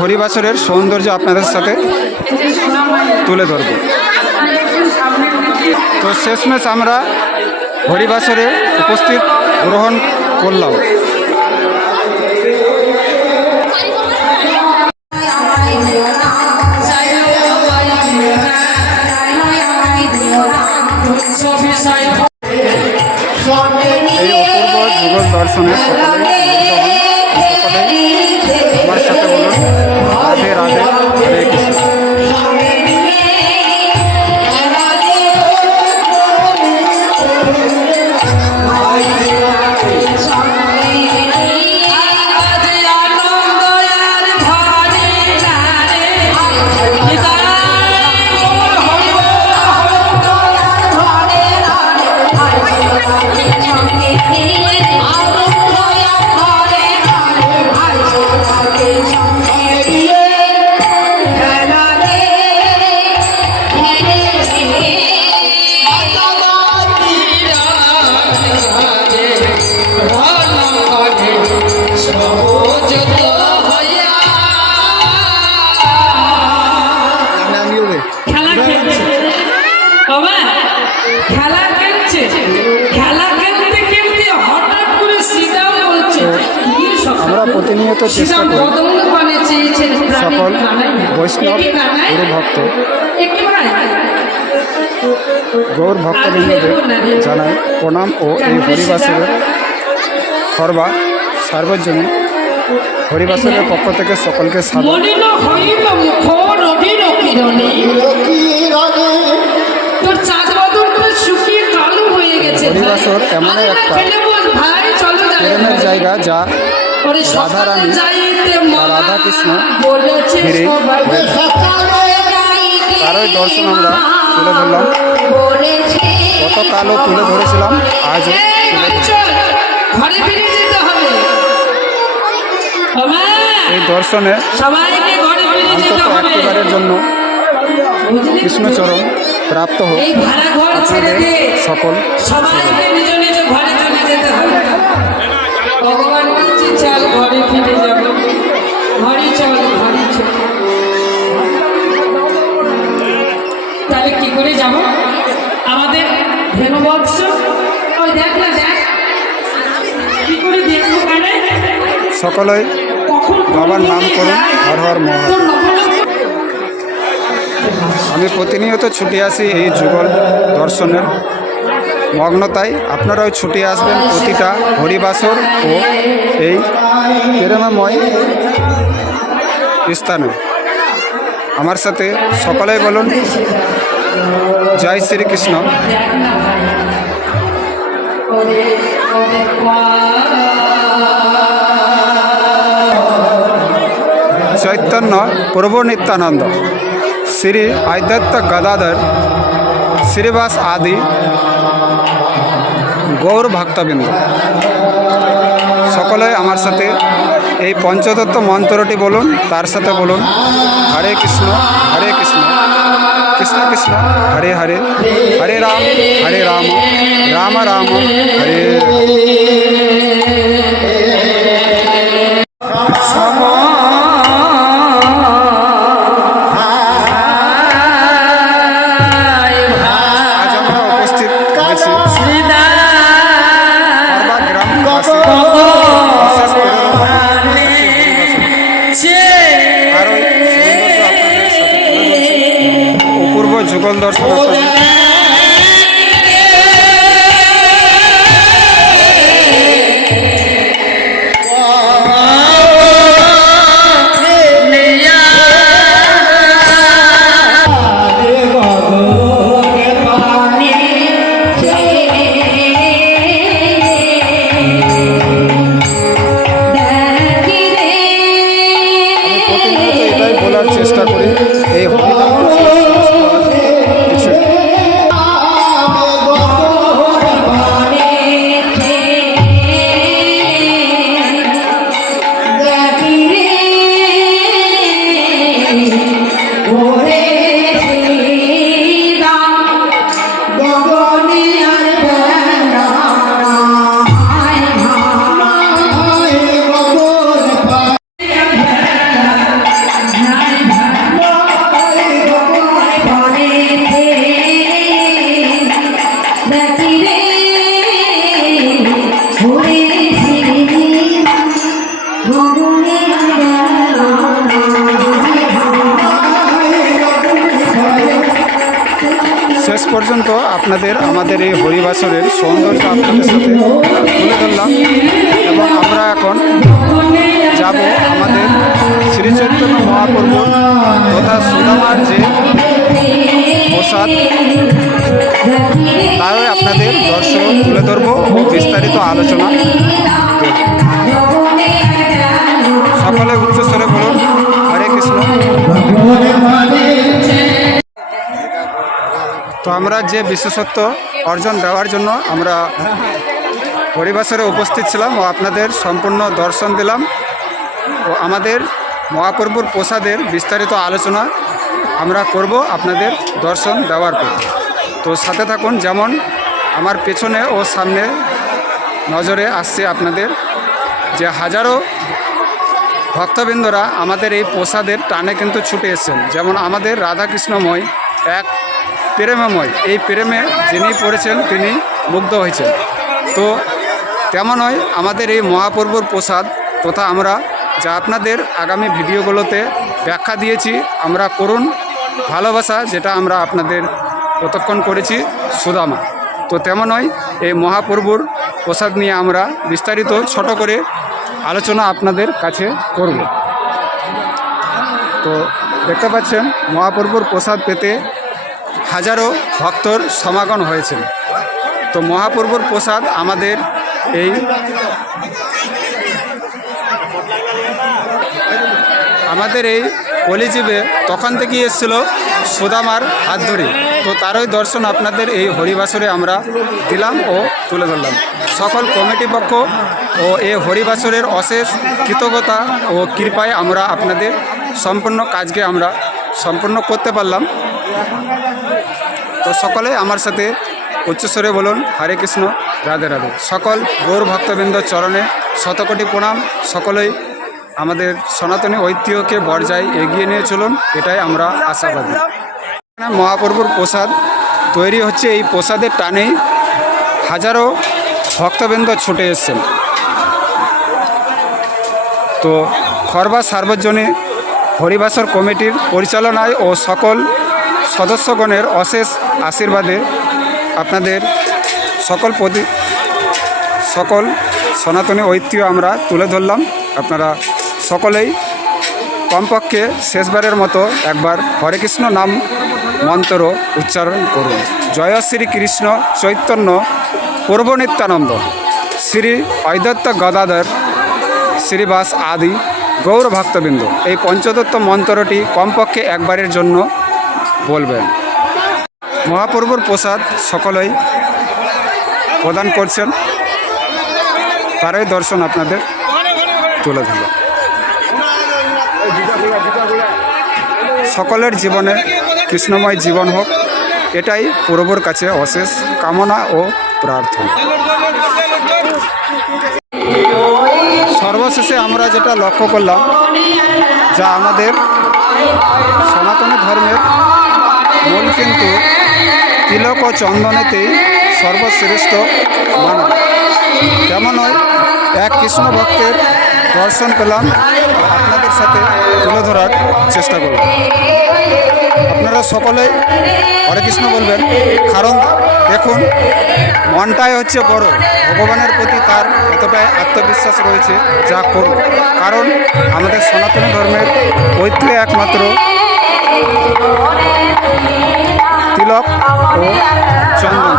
হরিবাসরের সৌন্দর্য আপনাদের সাথে তুলে ধরব। তো শেষমেশ আমরা হরিবাসরে উপস্থিত গ্রহণ করলাম। এই অপূর্ব দর্শনে সকলে খেলা খেলছে খেলা খেলতে খেলতে হঠাৎ করে বলছে আমরা প্রতিনিয়ত চেষ্টা করি। মানে সকল বৈষ্ণব? গুরু ভক্ত। গৌর ভক্তবৃন্দদের জানাই প্রণাম ও এই হরিবাসরের সর্বা সার্বজনীন। হরিবাসরের পক্ষ থেকে সকলকে সাদর হরিবাসর এমনই আরে না একটা প্রেমের জায়গা যা রাধারানী রাধাকৃষ্ণ ঘিরে তারই দর্শন আমরা তুলে ধরলাম। গতকালও তুলে ধরেছিলাম আজও এই দর্শনে অন্তত হবে। একটিবারের জন্য বুঝলি? কৃষ্ণচরণ প্রাপ্ত হোক। আপনাদের সকল চলে ভগবান ঘরে ফিরে যাব। ঘরে চল ঘরে চল। তাহলে কি করে যাব? আমাদের ধেনুবৎস ওই দেখ না দেখ। কি করে দেখব কেন? সকলেই বাবার নাম করুন? হর হর মহাদেব। আমি প্রতিনিয়ত ছুটে আসি এই যুগল দর্শনের মগ্নতায়। আপনারাও ছুটে আসবেন প্রতিটা হরিবাসর ও এই প্রেরণাময় স্থানে। আমার সাথে সকলেই বলুন, জয় শ্রীকৃষ্ণ। চৈতন্য প্রভু নিত্যানন্দ। শ্রী আধ্যাত্ম গদাধর, শ্রীবাস আদি গৌর ভক্তবৃন্দ। সকলে আমার সাথে এই পঞ্চতত্ত্ব মন্ত্রটি বলুন, তার সাথে বলুন, হরে কৃষ্ণ হরে কৃষ্ণ কৃষ্ণ কৃষ্ণ, হরে হরে হরে রাম হরে রাম রাম রাম, হরে পর্যন্ত আপনাদের আমাদের এই হরিবাসরের সৌন্দর্য আপনাদের সাথে তুলে ধরলাম এবং আমরা এখন যাব আমাদের শ্রী চৈতন্য মহাপ্রভু তথা সুদামার যে প্রসাদ তাও আপনাদের দর্শন তুলে ধরবো বিস্তারিত আলোচনা তো আমরা যে বিশেষত্ব অর্জন দেওয়ার জন্য আমরা হরিবাসরে উপস্থিত ছিলাম ও আপনাদের সম্পূর্ণ দর্শন দিলাম। ও আমাদের মহাপ্রভুর প্রসাদের বিস্তারিত আলোচনা আমরা করব আপনাদের দর্শন দেওয়ার পর। তো সাথে থাকুন, যেমন আমার পেছনে ও সামনে নজরে আসছে আপনাদের যে হাজারো ভক্তবৃন্দরা আমাদের এই প্রসাদের টানে কিন্তু ছুটে এসেছেন। যেমন আমাদের রাধাকৃষ্ণময় এক প্রেমময়। এই প্রেমে যিনি পড়েছেন, তিনি মুগ্ধ হয়েছেন। তো তেমনই আমাদের এই মহাপ্রভুর প্রসাদ তথা আমরা যা আপনাদের আগামী ভিডিওগুলোতে ব্যাখ্যা দিয়েছি, আমরা করুন। ভালোবাসা যেটা আমরা আপনাদের প্রতক্ষণ করেছি, সুদামা। তো তেমনই এই মহাপ্রভুর প্রসাদ নিয়ে আমরা বিস্তারিত ছোট করে আলোচনা আপনাদের কাছে করব। তো দেখতে পাচ্ছেন, মহাপ্রভুর প্রসাদ পেতে হাজারো ভক্তর সমাগম হয়েছেন তো মহাপ্রভুর প্রসাদ আমাদের এই আমাদের এই কলিজীবে তখন থেকেই এসেছিল সুদামার হাত ধরে। তো তারই দর্শন আপনাদের এই হরিবাসরে আমরা দিলাম ও তুলে ধরলাম। সকল কমিটি পক্ষ ও এই হরিবাসরের অশেষ কৃতজ্ঞতা ও কৃপায় আমরা আপনাদের সম্পূর্ণ কাজকে আমরা সম্পূর্ণ করতে পারলাম। তো সকলে আমার সাথে উচ্চস্বরে বলুন, হরে কৃষ্ণ, রাধে রাধে। সকল গৌর ভক্তবৃন্দ চরণে শতকোটি প্রণাম। সকলেই আমাদের সনাতনী ঐতিহ্যকে বর্জায় এগিয়ে নিয়ে চলুন, এটাই আমরা আশাবাদী। মহাপ্রভুর প্রসাদ তৈরি হচ্ছে, এই প্রসাদের টানেই হাজারো ভক্তবৃন্দ ছুটে এসছেন। তো খরবা সার্বজনীন হরিবাসর কমিটির পরিচালনায় ও সকল সদস্যগণের অশেষ আশীর্বাদে আপনাদের সকল প্রতি সকল সনাতনী ঐতিহ্য আমরা তুলে ধরলাম। আপনারা সকলেই কমপক্ষে শেষবারের মতো একবার হরে কৃষ্ণ নাম মন্ত্র উচ্চারণ করুন। জয় শ্রী কৃষ্ণ চৈতন্য পূর্ব নিত্যানন্দ। শ্রী অদ্বৈত গদাধর শ্রীবাস আদি গৌর ভক্তবৃন্দ এই পঞ্চদত্ত মন্ত্রটি কমপক্ষে একবারের জন্য বলবেন। মহাপ্রভুর প্রসাদ সকলেই প্রদান করছেন। তারই দর্শন আপনাদের তুলে ধরল সকলের জীবনে কৃষ্ণময় জীবন হোক, এটাই প্রভুর কাছে অশেষ কামনা ও প্রার্থনা। সর্বশেষে আমরা যেটা লক্ষ্য করলাম, যা আমাদের সনাতনী ধর্মের মূল কিন্তু তিলক ও চন্দনেতেই সর্বশ্রেষ্ঠ মানা তেমনই এক কৃষ্ণ ভক্তের দর্শন পেলাম। আপনাদের সাথে তুলে ধরার চেষ্টা করব। আপনারা সকলেই হরে কৃষ্ণ বলবেন। কারণ দেখুন, মনটাই হচ্ছে বড়। ভগবানের প্রতি তার এতটাই আত্মবিশ্বাস রয়েছে, যা করুন। কারণ আমাদের সনাতন ধর্মের ঐতিহ্য একমাত্র তিলক ও চন্দন।